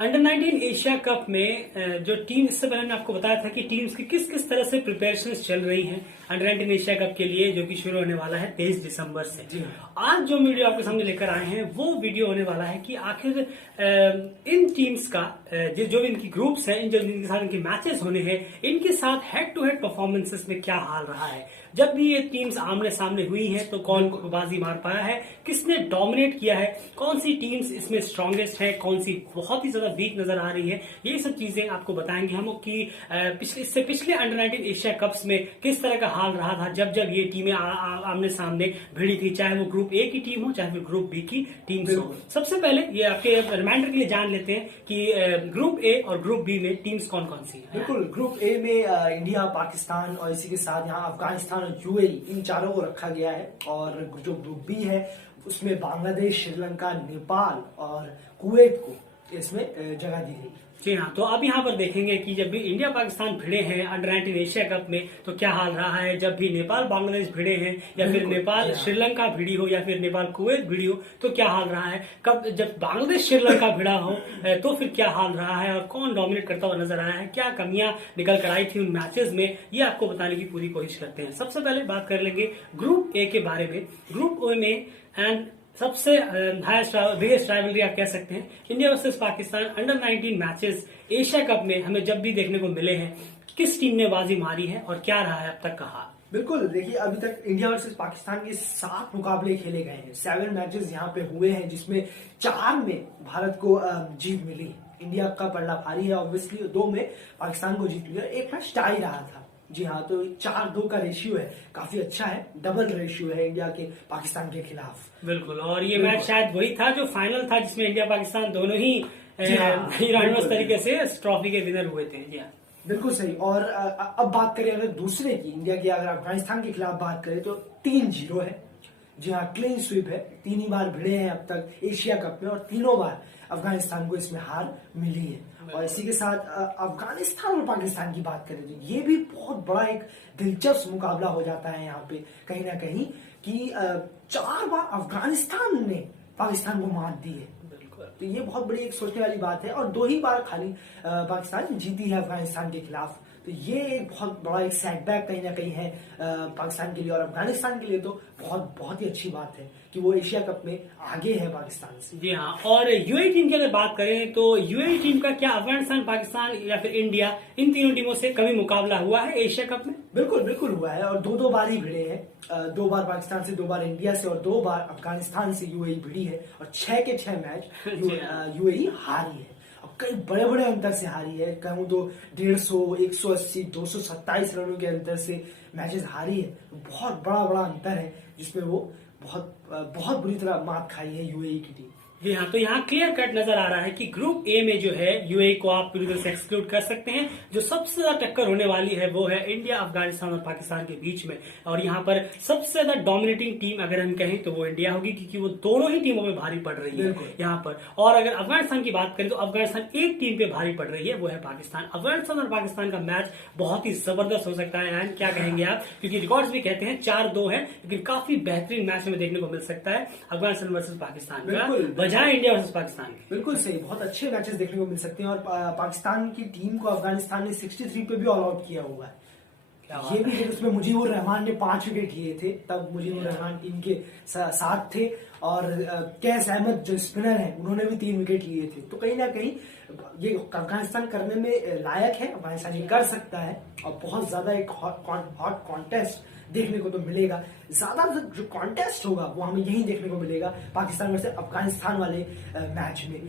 Under 19 Asia cup में जो team, इससे पहले मैंने आपको बताया था कि टीम्स की किस किस तरह से प्रिपरेशंस चल रही हैं अंडर 19 एशिया कप के लिए, जो कि शुरू होने वाला है 23 दिसंबर से। आज जो वीडियो आपके सामने लेकर आए हैं वो वीडियो होने वाला है कि आखिर इन टीम्स का जो भी इनकी ग्रुप्स हैं, जिनके साथ इनके मैचेस होने हैं, इनके साथ हेड टू हेड परफॉर्मेंसेस में क्या हाल रहा है। जब भी ये टीम्स आमने सामने हुई हैं तो कौन बाजी मार पाया है, किसने डोमिनेट किया है, कौन सी टीम्स इसमें स्ट्रॉन्गेस्ट है, कौन सी बहुत ही ज्यादा वीक नजर आ रही है, ये सब चीजें आपको बताएंगे हम कि इससे पिछले अंडर 19 एशिया कप्स में किस तरह का हाल रहा था जब जब ये टीमें आमने सामने भिड़ी थी, चाहे वो ग्रुप ए की टीम हो चाहे फिर ग्रुप बी की टीम हो। सबसे पहले ये आपके रिमाइंडर के लिए जान लेते हैं कि ग्रुप ए और ग्रुप बी में टीम्स कौन कौन सी है। बिल्कुल, ग्रुप ए में इंडिया, पाकिस्तान और इसी के साथ यहाँ अफगानिस्तान और यूएई, इन चारों को रखा गया है। और जो ग्रुप बी है उसमें बांग्लादेश, श्रीलंका, नेपाल और कुवैत को इसमें जगह दी गई। जी हाँ, तो अब यहाँ पर देखेंगे कि जब भी इंडिया पाकिस्तान भिड़े हैं अंडर 19 एशिया कप में तो क्या हाल रहा है, जब भी नेपाल बांग्लादेश भिड़े हैं या फिर नेपाल श्रीलंका भिड़ी हो या फिर नेपाल कुवैत भिड़ी हो तो क्या हाल रहा है, कब जब बांग्लादेश श्रीलंका भिड़ा हो तो फिर क्या हाल रहा है और कौन डोमिनेट करता हुआ नजर आया है, क्या कमियां निकल कर आई थी उन मैचेस में, ये आपको बताने की पूरी कोशिश करते हैं। सबसे पहले बात कर लेंगे ग्रुप ए के बारे में। ग्रुप ए में एंड सबसे बिगेस्ट राइवलरी आप कह सकते हैं, India versus Pakistan under 19 matches Asia cup में हमें जब भी देखने को मिले हैं, किस टीम ने बाजी मारी है और क्या रहा है अब तक का हाल। बिल्कुल, देखिए अभी तक इंडिया वर्सेस पाकिस्तान के 7 मुकाबले खेले गए हैं, 7 मैचेस यहाँ पे हुए हैं, जिसमें 4 में भारत को जीत मिली है। इंडिया का पलड़ा भारी है ऑब्वियसली, 2 में पाकिस्तान को जीत मिली, एक मैच टाई रहा था। जी हाँ, तो 4-2 का रेशियो है, काफी अच्छा है, डबल रेशियो है इंडिया के पाकिस्तान के खिलाफ। बिल्कुल, और ये मैच शायद वही था जो फाइनल था जिसमें इंडिया पाकिस्तान दोनों ही यूनानिमस तरीके से इस ट्रॉफी के विनर हुए थे। जी हाँ, बिल्कुल सही। और अब बात करें अगर दूसरे की, इंडिया की अगर अफगानिस्तान के खिलाफ बात करें तो 3-0 है। जी हाँ, क्लीन स्वीप है, 3 ही बार भिड़े हैं अब तक एशिया कप में और तीनों बार अफगानिस्तान को इसमें हार मिली है। और इसी के साथ अफगानिस्तान और पाकिस्तान की बात करें तो ये भी बहुत बड़ा एक दिलचस्प मुकाबला हो जाता है यहाँ पे कहीं ना कहीं कि 4 बार अफगानिस्तान ने पाकिस्तान को मात दी है। तो ये बहुत बड़ी एक सोचने वाली बात है। और 2 ही बार खाली पाकिस्तान जीती है अफगानिस्तान के खिलाफ, तो ये एक बहुत बड़ा एक सेटबैक कहीं ना कहीं है पाकिस्तान के लिए। और अफगानिस्तान के लिए तो बहुत ही अच्छी बात है कि वो एशिया कप में आगे है पाकिस्तान से। जी हाँ, और यूएई टीम की अगर बात करें तो यूएई टीम का क्या अफगानिस्तान, पाकिस्तान या फिर इंडिया, इन तीनों टीमों से कभी मुकाबला हुआ है एशिया कप में? बिल्कुल हुआ है, और 2 बार ही भिड़े हैं, 2 बार पाकिस्तान से, 2 बार इंडिया से और 2 बार अफगानिस्तान से यूएई भिड़ी है। और 6 के 6 मैच यूएई हारी है, कई बड़े बड़े अंतर से हारी है। कहूँ तो 150, 180, 227 रनों के अंतर से मैचेस हारी है। बहुत बड़ा अंतर है जिसमें वो बहुत बुरी तरह मात खाई है यूएई की टीम। जी हाँ, तो यहाँ क्लियर कट नजर आ रहा है कि ग्रुप ए में जो है यूएई को आप पूरी तरह से एक्सक्लूड कर सकते हैं। जो सबसे ज्यादा टक्कर होने वाली है वो है इंडिया, अफगानिस्तान और पाकिस्तान के बीच में। और यहाँ पर सबसे ज्यादा डोमिनेटिंग टीम अगर हम कहें तो वो इंडिया होगी, क्योंकि वो दोनों ही टीमों में भारी पड़ रही है यहाँ पर। और अगर अफगानिस्तान की बात करें तो अफगानिस्तान एक टीम पे भारी पड़ रही है, वो है पाकिस्तान। अफगानिस्तान और पाकिस्तान का मैच बहुत ही जबरदस्त हो सकता है। एंड क्या कहेंगे आप, क्योंकि रिकॉर्ड्स भी कहते हैं 4-2 है, लेकिन काफी बेहतरीन मैच में देखने को मिल सकता है अफगानिस्तान वर्सेज पाकिस्तान का, बजाय इंडिया वर्सेज पाकिस्तान। बिल्कुल सही, बहुत अच्छे मैचेस देखने को मिल सकते हैं। और पाकिस्तान की टीम को अफगानिस्तान ने 63 पे भी ऑल आउट किया हुआ है। ये भी जब उसमें मुजीबुर रहमान ने 5 विकेट लिए थे, तब मुजीबुर रहमान टीम के साथ थे। और कैस अहमद जो स्पिनर है उन्होंने भी 3 विकेट लिए थे। तो कहीं ना कहीं ये अफगानिस्तान करने में लायक है, अफगानिस्तान ये कर सकता है। और बहुत ज्यादा एक हॉट कॉन्टेस्ट देखने को तो मिलेगा। ज्यादा जो कॉन्टेस्ट होगा वो हमें यही देखने को मिलेगा पाकिस्तान वर्सेस अफगानिस्तान वाले मैच में,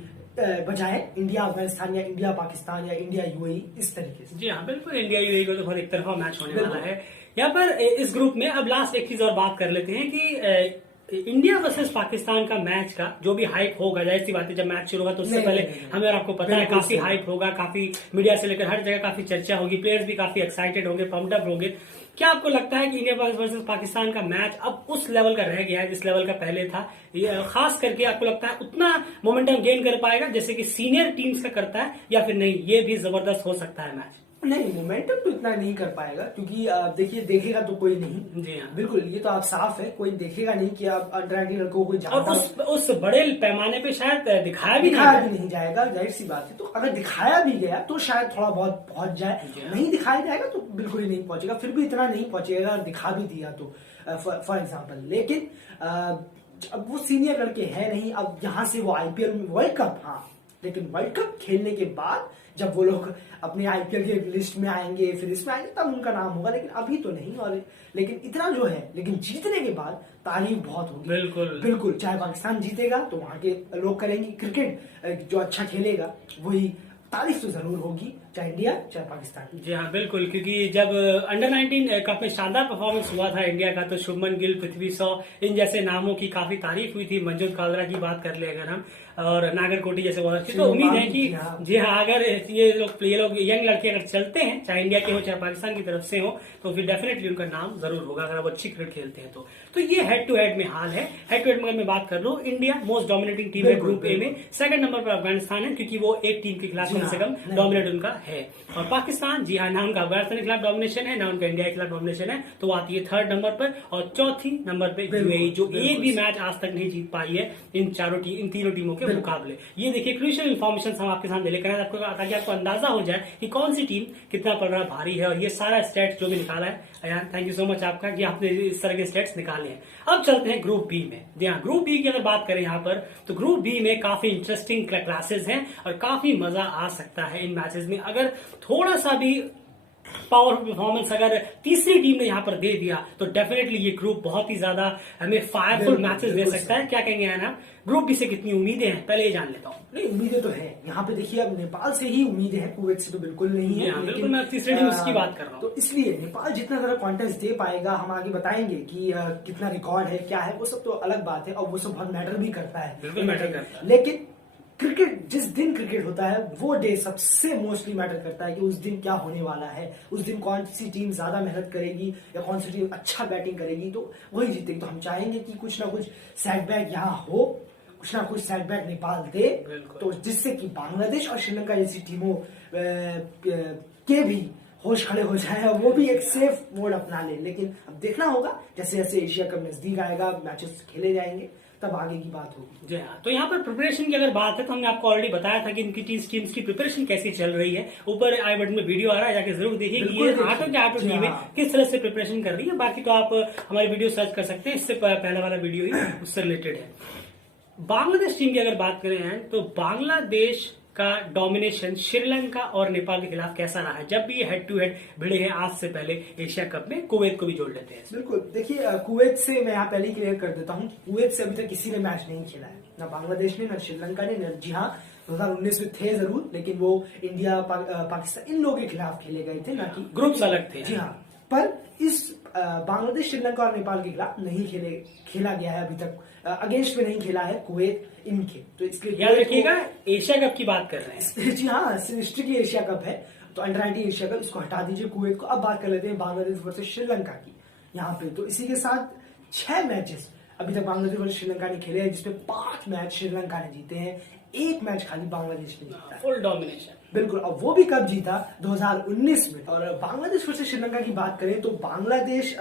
बजाय इंडिया अफगानिस्तान या इंडिया पाकिस्तान या इंडिया यूएई इस तरीके से। जी हाँ, बिल्कुल, इंडिया यूएई को तो बहुत एक तरफा मैच होने वाला है यहाँ पर इस ग्रुप में। अब लास्ट एक चीज और बात कर लेते हैं कि इंडिया वर्सेस पाकिस्तान का मैच का जो भी हाइप होगा, जाहिर सी बात है जब मैच शुरू होगा तो उससे पहले हमें और आपको पता है काफी हाइप होगा, काफी मीडिया से लेकर हर जगह काफी चर्चा होगी, प्लेयर्स भी काफी एक्साइटेड होंगे, पम्प्ड अप होंगे। क्या आपको लगता है कि इंडिया वर्सेस पाकिस्तान का मैच अब उस लेवल का रह गया है जिस लेवल का पहले था? खास करके आपको लगता है उतना मोमेंटम गेन कर पाएगा जैसे कि सीनियर टीम्स का करता है, या फिर नहीं, ये भी जबरदस्त हो सकता है मैच? नहीं, मोमेंटम तो इतना नहीं कर पाएगा क्योंकि देखिए देखेगा तो कोई नहीं। जी हाँ। बिल्कुल, ये तो आप साफ है, कोई देखेगा नहीं कि आप अंडर 19 लड़कों को कोई और जानता उस बड़े पैमाने पे शायद दिखाया भी नहीं जाएगा, जाहिर सी बात है। तो अगर दिखाया भी गया तो शायद थोड़ा बहुत पहुंच जाए, नहीं दिखाया जाएगा तो बिल्कुल ही नहीं पहुंचेगा, फिर भी इतना नहीं पहुंचेगा अगर दिखा भी दिया तो, फॉर एग्जाम्पल। लेकिन अब वो सीनियर लड़के हैं नहीं, अब यहाँ से वो आईपीएल में वर्ल्ड कप, हाँ, लेकिन वर्ल्ड कप खेलने के बाद जब वो लोग अपने आईपीएल के लिस्ट में आएंगे, फिर इसमें आएंगे, तब उनका नाम होगा, लेकिन अभी तो नहीं। और लेकिन इतना जो है, लेकिन जीतने के बाद तारीफ बहुत होगी। बिल्कुल बिल्कुल, चाहे पाकिस्तान जीतेगा तो वहां के लोग करेंगे, क्रिकेट जो अच्छा खेलेगा वही तारीफ तो जरूर होगी, चाहे इंडिया चाहे पाकिस्तान। जी हाँ बिल्कुल, क्योंकि जब अंडर 19 कप में शानदार परफॉर्मेंस हुआ था इंडिया का, तो शुभमन गिल, पृथ्वी शॉ, इन जैसे नामों की काफी तारीफ हुई थी। मंजूर कालरा की बात कर ले अगर हम, और नागरकोटी जैसे बहुत अच्छी, तो उम्मीद है कि जी हाँ, अगर ये लोग यंग लड़के अगर चलते हैं, चाहे इंडिया के हो चाहे पाकिस्तान की तरफ से हो, तो फिर डेफिनेटली उनका नाम जरूर होगा अगर वो अच्छी क्रिकेट खेलते हैं तो ये हेड टू हेड में हाल है। हेड टू हेड में अगर मैं बात कर लूं, इंडिया मोस्ट डोमिनेटिंग टीम है ग्रुप ए में, सेकंड नंबर पर अफगानिस्तान है, क्योंकि वो एक टीम के खिलाफ कम से कम डोमिनेट उनका है। और पाकिस्तान, जी हाँ, ना उनका अफगानिस्तान के खिलाफ डोमिनेशन है, ना उनका इंडिया के खिलाफ डोमिनेशन है, तो वो आती है थर्ड नंबर पर। और चौथी नंबर पे यूएई, जो एक भी मैच आज तक नहीं जीत पाई है इन तीनों टीमों के मुकाबले। ये देखिए क्रूशियल इन्फॉर्मेशन हम आपके सामने लेकर आए आपको, ताकि आपको अंदाजा हो जाए कि कौन सी टीम कितना पड़ भारी है। और ये सारा स्टेट्स जो भी निकाला है, Ayaan thank you so much आपका कि आपने इस तरह के स्टेट्स निकाले हैं। अब चलते हैं ग्रुप बी में। जी हाँ, ग्रुप बी की अगर बात करें यहाँ पर, तो ग्रुप बी में काफी इंटरेस्टिंग क्लासेस हैं और काफी मजा आ सकता है इन मैचेस में। अगर थोड़ा सा भी पावरफुल परफॉर्मेंस अगर तीसरी टीम ने यहाँ पर दे दिया, तो डेफिनेटली ये ग्रुप बहुत ही ज्यादा हमें फायरफुल मैचेस दे सकता है। क्या कहेंगे ना, ग्रुप बी से कितनी उम्मीदें हैं, पहले ये जान लेता हूँ। नहीं, उम्मीदें तो है यहाँ पे। देखिए, अब नेपाल से ही उम्मीदें हैं, कुवैत से तो बिल्कुल नहीं है। बिल्कुल, मैं तीसरी टीम उसकी बात कर रहा हूँ। तो इसलिए नेपाल जितना ज्यादा कॉन्टेस्ट दे पाएगा, हम आगे बताएंगे कि कितना रिकॉर्ड है, क्या है, वो सब तो अलग बात है, और वो सब बहुत मैटर भी करता है, बिल्कुल मैटर करता है। लेकिन क्रिकेट, जिस दिन क्रिकेट होता है वो डे सबसे मोस्टली मैटर करता है कि उस दिन क्या होने वाला है, उस दिन कौन सी टीम ज्यादा मेहनत करेगी या कौन सी टीम अच्छा बैटिंग करेगी, तो वही जीतेगी। तो हम चाहेंगे कि कुछ ना कुछ सेटबैक यहाँ हो, कुछ ना कुछ सेटबैक नेपाल दे, तो जिससे कि बांग्लादेश और श्रीलंका जैसी टीमों के भी होश खड़े हो जाए और वो भी एक सेफ मोड अपना ले। लेकिन अब देखना होगा, जैसे जैसे एशिया कप नजदीक आएगा, मैचेस खेले जाएंगे, तब आगे की बात होगी। जी हाँ, तो यहाँ पर प्रिपरेशन की अगर बात है, तो हमने आपको ऑलरेडी बताया था कि इनकी टीम्स की प्रिपरेशन कैसी चल रही है। ऊपर आई बटन में वीडियो आ रहा है, जाके जरूर देखिए कि ये आठों के आठों टीमें किस तरह से प्रिपरेशन कर रही है। बाकी तो आप हमारी वीडियो सर्च कर सकते हैं, इससे पहला वाला वीडियो ही उससे रिलेटेड है। बांग्लादेश टीम की अगर बात करें, तो बांग्लादेश का डोमिनेशन श्रीलंका और नेपाल के खिलाफ कैसा रहा है, जब भी ये हेड टू हेड भिड़े हैं आज से पहले एशिया कप में। कुवैत को भी जोड़ लेते हैं। बिल्कुल, देखिए कुवैत से मैं यहाँ पहले ही क्लियर कर देता हूँ, कुवैत से अभी तक किसी ने मैच नहीं खेला है, ना बांग्लादेश ने, ना श्रीलंका ने, न, जी हाँ 2019 में थे जरूर, लेकिन वो इंडिया पाकिस्तान इन लोगों के खिलाफ खेले गए थे, ना कि ग्रुप्स अलग थे। जी हाँ, पर इस बांग्लादेश, श्रीलंका और नेपाल के खिलाफ नहीं खेला गया है अभी तक, अगेंस्ट में नहीं खेला है कुवैत इनके। तो इसके याद रखिएगा, एशिया कप की बात कर रहे हैं। जी हाँ, स्ट्रिक्टली एशिया कप है, तो अंडर 19 एशिया कप, इसको हटा दीजिए कुवैत को। अब बात कर लेते हैं बांग्लादेश वर्सेस श्रीलंका की यहाँ पे। तो इसी के साथ 6 मैचेस अभी तक बांग्लादेश वर्सेस श्रीलंका ने खेले हैं, जिसमें 5 मैच श्रीलंका ने जीते हैं, 1 मैच खाली बांग्लादेश ने जीता है। Full domination. बिल्कुल, और वो भी कब जीता, 2019 में। और बांग्लादेश वर्सेस श्रीलंका की बात करें तो बांग्लादेश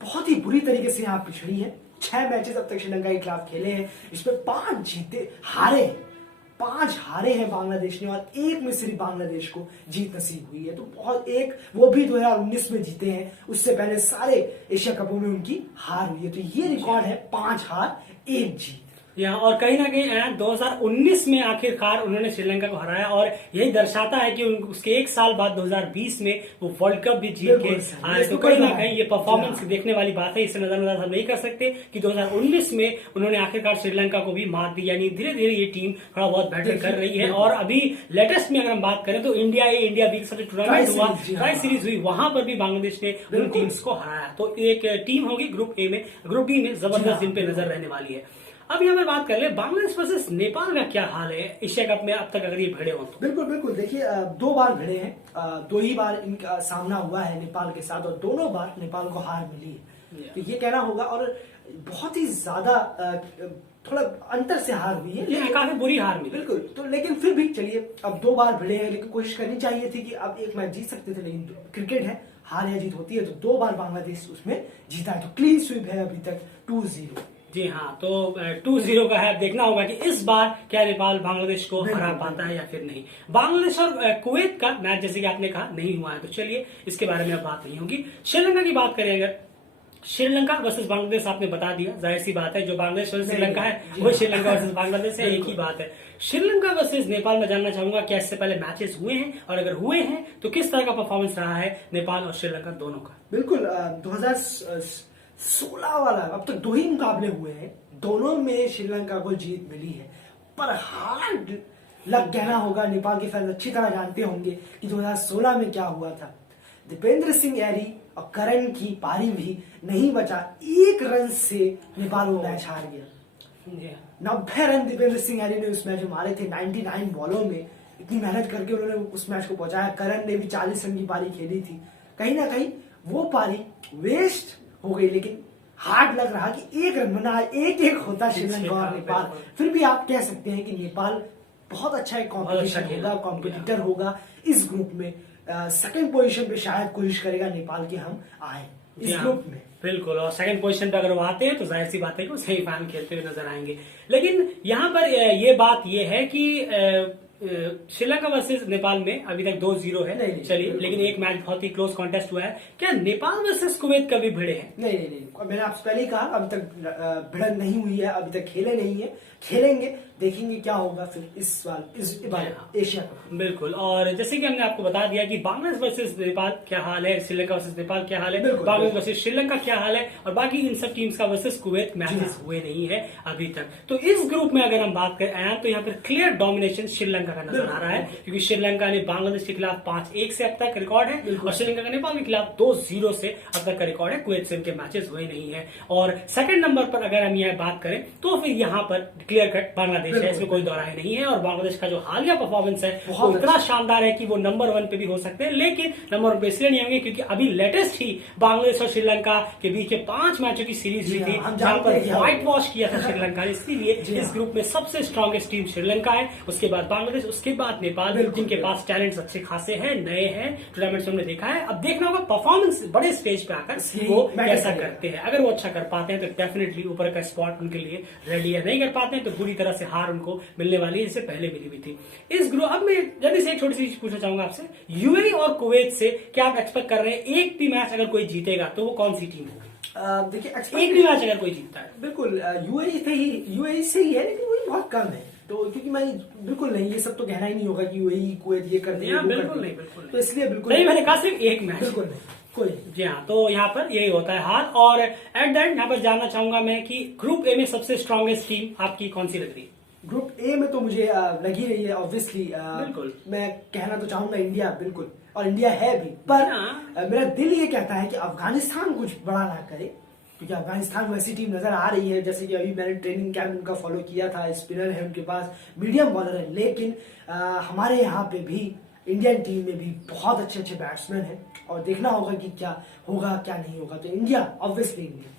बहुत ही बुरी तरीके से यहाँ पिछड़ी है। 6 मैचेस अब तक श्रीलंका के खिलाफ खेले हैं, इसमें 5 हारे हैं बांग्लादेश ने, और 1 में सिर्फ बांग्लादेश को जीत नसीब हुई है। तो बहुत, एक वो भी 2019 में जीते हैं, उससे पहले सारे एशिया कपों में उनकी हार हुई है। तो ये रिकॉर्ड है 5 हार 1 जीत। यहाँ और कहीं ना कहीं 2019 में आखिरकार उन्होंने श्रीलंका को हराया, और यही दर्शाता है कि उसके 1 साल बाद 2020 में वो वर्ल्ड कप भी जीत के आए। तो कहीं ना कहीं ये परफॉर्मेंस देखने वाली बात है, इससे नजरअंदाज हम नहीं कर सकते कि 2019 में उन्होंने आखिरकार श्रीलंका को भी मात दी। यानी धीरे धीरे ये टीम थोड़ा बहुत बेटर कर रही है। और अभी लेटेस्ट में अगर हम बात करें, तो इंडिया बी के साथ टूर्नामेंट हुआ, ट्राई सीरीज हुई, वहां पर भी बांग्लादेश ने उन टीम्स को हराया। तो एक टीम होगी ग्रुप ए में, ग्रुप बी में जबरदस्त जिन पे नजर रहने वाली है। अब यहाँ बात कर ले बांग्लादेश वर्सेस नेपाल का क्या हाल है एशिया कप में अब तक, अगर ये भिड़े हो तो। बिल्कुल, देखिए 2 बार भिड़े हैं, 2 ही बार इनका सामना हुआ है नेपाल के साथ, और दोनों बार नेपाल को हार मिली है। तो ये कहना होगा, और बहुत ही ज्यादा थोड़ा अंतर से हार हुई है, ये काफी बुरी हार मिली। बिल्कुल। तो लेकिन फिर भी चलिए, अब 2 बार भिड़े हैं, लेकिन कोशिश करनी चाहिए थी कि अब एक मैच जीत सकते थे, लेकिन क्रिकेट है, हार या जीत होती है। तो 2 बार बांग्लादेश उसमें जीता है, तो क्लीन स्वीप है अभी तक 2-0। जी हाँ, तो 2-0 का है। अब देखना होगा कि इस बार क्या नेपाल बांग्लादेश को हरा पाता है या फिर नहीं। बांग्लादेश और कुवैत का मैच जैसे कि आपने कहा नहीं हुआ है, तो चलिए इसके बारे में अब बात नहीं होगी। श्रीलंका की बात करें अगर, श्रीलंका वर्सेस बांग्लादेश आपने बता दिया, जाहिर सी बात है, जो बांग्लादेश वर्सेस श्रीलंका है वो श्रीलंका वर्सेस बांग्लादेश है, एक ही बात है। श्रीलंका वर्सेस नेपाल में जानना चाहूंगा क्या इससे पहले मैचेस हुए हैं, और अगर हुए हैं तो किस तरह का परफॉर्मेंस रहा है नेपाल और श्रीलंका दोनों का। बिल्कुल, 2016 वाला, अब तक 2 ही मुकाबले हुए हैं, दोनों में श्रीलंका को जीत मिली है। पर हार्ड लग कहना होगा, नेपाल के फैंस अच्छी तरह जानते होंगे कि 2016 में क्या हुआ था। दीपेंद्र सिंह एरी और करण की पारी भी नहीं बचा, 1 रन से नेपाल वो मैच हार गया। 90 रन दीपेंद्र सिंह एरी ने उस मैच में मारे थे, 99 बॉलों में। इतनी मेहनत करके उन्होंने उस मैच को पहुंचाया। करण ने भी 40 रन की पारी खेली थी। कहीं ना कहीं वो पारी वेस्ट हो गई, लेकिन हार्ड लग रहा कि 1 रन बना, 1-1 होता श्रीलंका और नेपाल। फिर भी आप कह सकते हैं कि नेपाल बहुत अच्छा एक कॉम्पिटिशन होगा, कॉम्पिटिटर होगा इस ग्रुप में। सेकंड पोजीशन पे शायद कोशिश करेगा नेपाल की हम आए इस ग्रुप में। बिल्कुल, और सेकंड पोजीशन पे अगर वो आते हैं तो जाहिर सी बात है कि वो सेमीफाइनल खेलते हुए नजर आएंगे। लेकिन यहाँ पर ये बात ये है कि श्रीलंका वर्सेस नेपाल में अभी तक 2-0 है, चलिए, लेकिन एक मैच बहुत ही क्लोज कॉन्टेस्ट हुआ है। क्या नेपाल वर्सेस कुवैत कभी भिड़े हैं? नहीं, मैंने आपसे पहले ही कहा, अभी तक भिड़त नहीं हुई है, अभी तक खेले नहीं है, खेलेंगे, देखेंगे क्या होगा फिर इस बार एशिया कप। बिल्कुल, और जैसे कि हमने आपको बता दिया कि बांग्लादेश वर्सेस नेपाल क्या हाल है, श्रीलंका वर्सेस नेपाल क्या हाल है, बांग्लादेश वर्सेस श्रीलंका क्या हाल है, और बाकी इन सब टीम्स का वर्सेस कुवैत मैचेस हुए नहीं है अभी तक। तो इस ग्रुप में अगर हम बात करें तो यहाँ पर क्लियर डोमिनेशन श्रीलंका का नजर आ रहा है, क्योंकि श्रीलंका ने बांग्लादेश के खिलाफ 5-1 से अब तक रिकॉर्ड है, और श्रीलंका का नेपाल के खिलाफ 2-0 से अब तक का रिकॉर्ड है। कुवैत से इनके मैचेस हुए नहीं है। और सेकंड नंबर पर अगर हम यहाँ बात करें तो फिर यहाँ पर क्लियर कट बांग्लादेश है, इसमें कोई दौराहे नहीं है। और बांग्लादेश का जो हालिया परफॉर्मेंस है वो इतना शानदार है कि वो नंबर 1 पे भी हो सकते हैं, लेकिन नंबर 1 पे इसलिए नहीं होंगे क्योंकि अभी लेटेस्ट ही बांग्लादेश और श्रीलंका के बीच में 5 मैचों की सीरीज हुई थी, जहां पर व्हाइट वॉश किया था श्रीलंका ने। इसलिए इस ग्रुप में सबसे स्ट्रॉन्गेस्ट टीम श्रीलंका है, उसके बाद बांग्लादेश, उसके बाद नेपाल, जिनके पास टैलेंट्स अच्छे खासे हैं, नए हैं, टूर्नामेंट में हमने देखा है। अब देखना होगा परफॉर्मेंस बड़े स्टेज पे आकर वो कैसा करते हैं। अगर वो अच्छा कर पाते हैं तो डेफिनेटली ऊपर का स्पॉट उनके लिए रेडी है, नहीं कर पाते हैं तो बुरी तरह से हार उनको मिलने वाली है, इससे पहले मिली हुई थी इस ग्रुप। अब मैं जल्दी से एक छोटी सी चीज पूछना चाहूंगा आपसे, यूएई और कुवैत से क्या आप एक्सपेक्ट कर रहे हैं एक भी मैच अगर कोई जीतेगा तो वो कौन सी टीम होगी? देखिए, एक भी मैच अगर कोई जीतता है, बिल्कुल यूएई से ही है, लेकिन वही बहुत कम है। तो क्योंकि मैं बिल्कुल नहीं, ये सब तो कहना ही नहीं होगा कि यूएई कुवैत ये कर देगा, बिल्कुल नहीं, बिल्कुल तो इसलिए बिल्कुल नहीं, मैंने कहा सिर्फ एक मैच, बिल्कुल नहीं कोई। जी हाँ, तो यहाँ पर यही होता है हाल। और एट द एंड यहाँ पर जानना चाहूंगा मैं कि ग्रुप ए में सबसे स्ट्रॉन्गेस्ट टीम आपकी कौन सी लग रही है? ग्रुप ए में तो मुझे लगी रही है ऑब्वियसली, बिल्कुल मैं कहना तो चाहूंगा इंडिया, बिल्कुल, और इंडिया है भी, पर मेरा दिल ये कहता है कि अफगानिस्तान कुछ बड़ा ना करे, क्योंकि अफगानिस्तान वैसी टीम नजर आ रही है, जैसे कि अभी मैंने ट्रेनिंग कैंप उनका फॉलो किया था, स्पिनर है उनके पास, मीडियम बॉलर है, लेकिन हमारे यहाँ पे भी इंडियन टीम में भी बहुत अच्छे अच्छे बैट्समैन हैं, और देखना होगा कि क्या होगा क्या नहीं होगा। तो इंडिया, ऑब्वियसली इंडिया,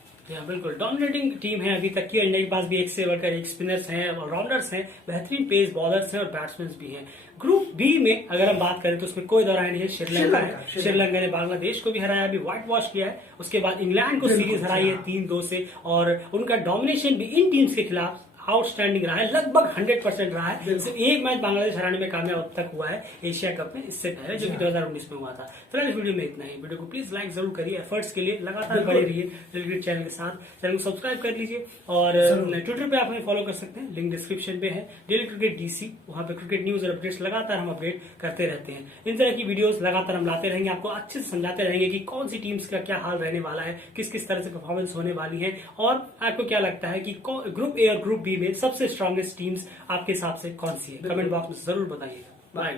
बिल्कुल डोमिनेटिंग टीम है अभी तक की। इंडिया के पास भी एक से बढ़कर एक स्पिनर्स हैं, ऑलराउंडर्स हैं, बेहतरीन पेस बॉलर्स हैं और बैट्समैन भी हैं। ग्रुप बी में अगर हम बात करें तो उसमें कोई दौरान नहीं है, श्रीलंका है। श्रीलंका ने बांग्लादेश को भी हराया, अभी व्हाइट वॉश किया है, उसके बाद इंग्लैंड को सीरीज हराई है 3-2 से, और उनका डोमिनेशन भी इन टीम्स के खिलाफ आउटस्टैंडिंग रहा है, लगभग 100% रहा है। सिर्फ एक मैच बांग्लादेश हराने में कामयाब अब तक हुआ है एशिया कप में, इससे पहले जो कि 2019 में हुआ था। फिलहाल इस वीडियो में इतना ही। वीडियो को प्लीज लाइक जरूर करिए, एफर्ट्स के लिए लगातार बने रहिए क्रिकेट चैनल के साथ। चैनल को सब्सक्राइब कर लीजिए, और ट्विटर पे आप हमें फॉलो कर सकते हैं, लिंक डिस्क्रिप्शन पे है, डेली क्रिकेट डीसी, वहां पे क्रिकेट न्यूज और अपडेट्स लगातार हम अपडेट करते रहते हैं। इन तरह की वीडियोस लगातार हम लाते रहेंगे, आपको अच्छे से समझाते रहेंगे कि कौन सी टीम्स का क्या हाल रहने वाला है, किस किस तरह से परफॉर्मेंस होने वाली है, और आपको क्या लगता है कि ग्रुप ए और ग्रुप बी में सबसे स्ट्रॉन्गेस्ट टीम्स आपके हिसाब से कौन सी है, कमेंट बॉक्स में जरूर बताइएगा। बाय।